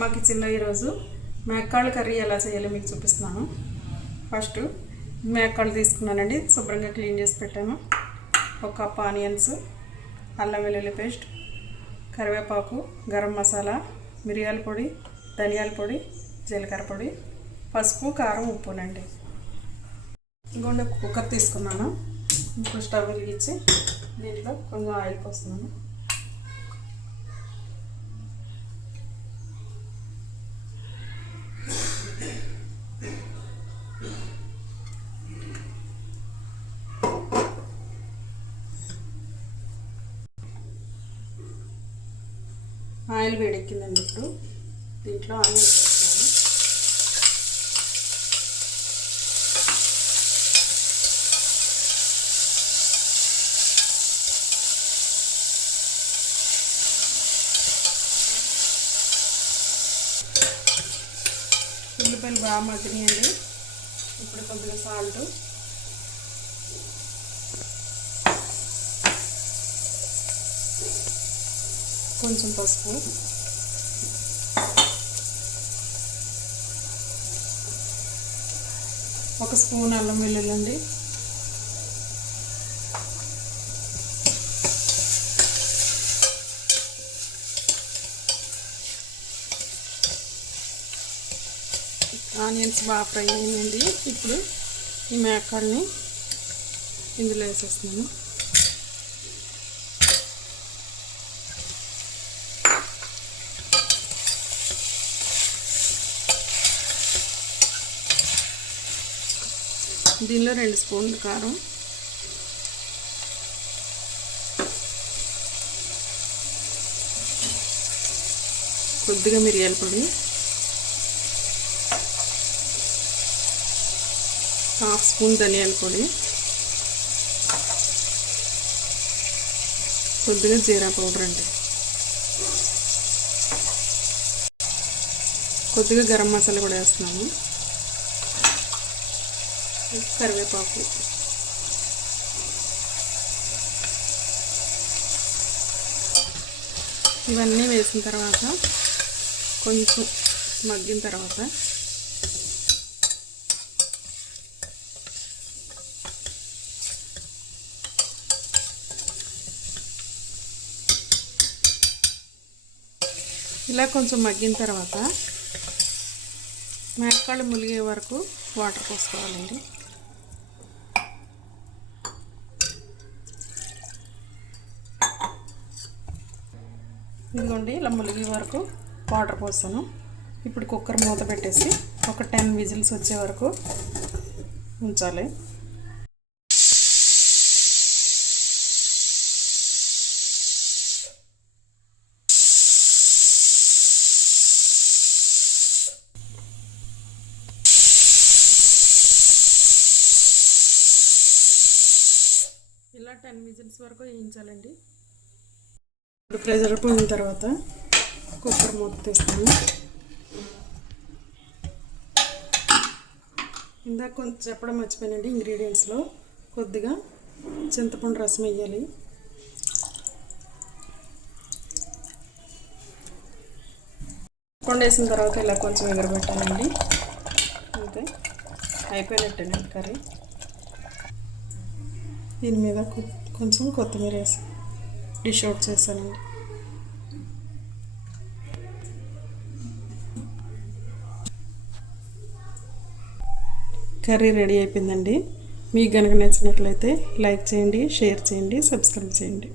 మా కిచెన్లో ఈరోజు మేకాళ్ళ కర్రీ ఎలా చేయాలో మీకు చూపిస్తున్నాను. ఫస్ట్ మేకాళ్ళు తీసుకున్నానండి, శుభ్రంగా క్లీన్ చేసి పెట్టాను. ఒక కప్ ఆనియన్స్, అల్లం వెల్లుల్లి పేస్ట్, కరివేపాకు, గరం మసాలా, మిరియాల పొడి, ధనియాల పొడి, జీలకర్ర పొడి, పసుపు, కారం, ఉప్పునండి. ఇంకొండ కుక్కర్ తీసుకున్నాను. ఇప్పుడు స్టవ్ వెలిగించి దీంట్లో కొంచెం ఆయిల్ పోస్తున్నాను. ఆయిల్ వేడెక్కిందండి. ఇప్పుడు దీంట్లో ఆనియన్స్ వేస్తున్నాను. ఉల్లిపాయలు బాగా మగ్గినాయండి. ఇప్పుడు కొద్దిగా సాల్ట్, కొంచెం పసుపు, ఒక స్పూన్ అల్లం వెల్లుల్లి అండి, ఆనియన్స్ బాగా ఫ్రై అయిందండి. ఇప్పుడు ఈ మేకాల్ని ఇందులో వేసేస్తున్నాను. దీనిలో 2 స్పూన్లు కారం, కొద్దిగా మిరియాల పొడి, 1/2 స్పూన్ ధనియాల పొడి, కొద్దిగా జీరా పౌడర్ అండి, కొద్దిగా గరం మసాలా కూడా వేస్తున్నాము, కరివేపాకు, ఇవన్నీ వేసిన తర్వాత కొంచెం మగ్గిన తర్వాత ఇలా కొంచెం మగ్గిన తర్వాత మేకాళ్ళు ములిగే వరకు వాటర్ పోసుకోవాలండి. ఇదిగోండి, ఇలా ములిగే వరకు వాటర్ పోసాను. ఇప్పుడు కుక్కర్ మూత పెట్టేసి ఒక 10 విజిల్స్ వచ్చే వరకు ఉంచాలి. ఇలా 10 విజిల్స్ వరకు వేయించాలండి. ఇప్పుడు ప్రెషర్ పోయిన తర్వాత కుక్కర్ మూత తీస్తాను. ఇందాక కొంచెం చెప్పడం మర్చిపోయానండి, ఇంగ్రీడియంట్స్లో కొద్దిగా చింతపండు రసం వేయాలి. చింతపండు వేసిన తర్వాత ఇలా కొంచెం ఎగరబెట్టాలండి. అంతే, అయిపోయినట్టేనండి కర్రీ. దీని మీద కొంచెం కొత్తిమీర వేసి డిష్ అవుట్ చేశానండి. కర్రీ రెడీ అయిపోయిందండి. మీకు కనుక నచ్చినట్లయితే లైక్ చేయండి, షేర్ చేయండి, సబ్స్క్రైబ్ చేయండి.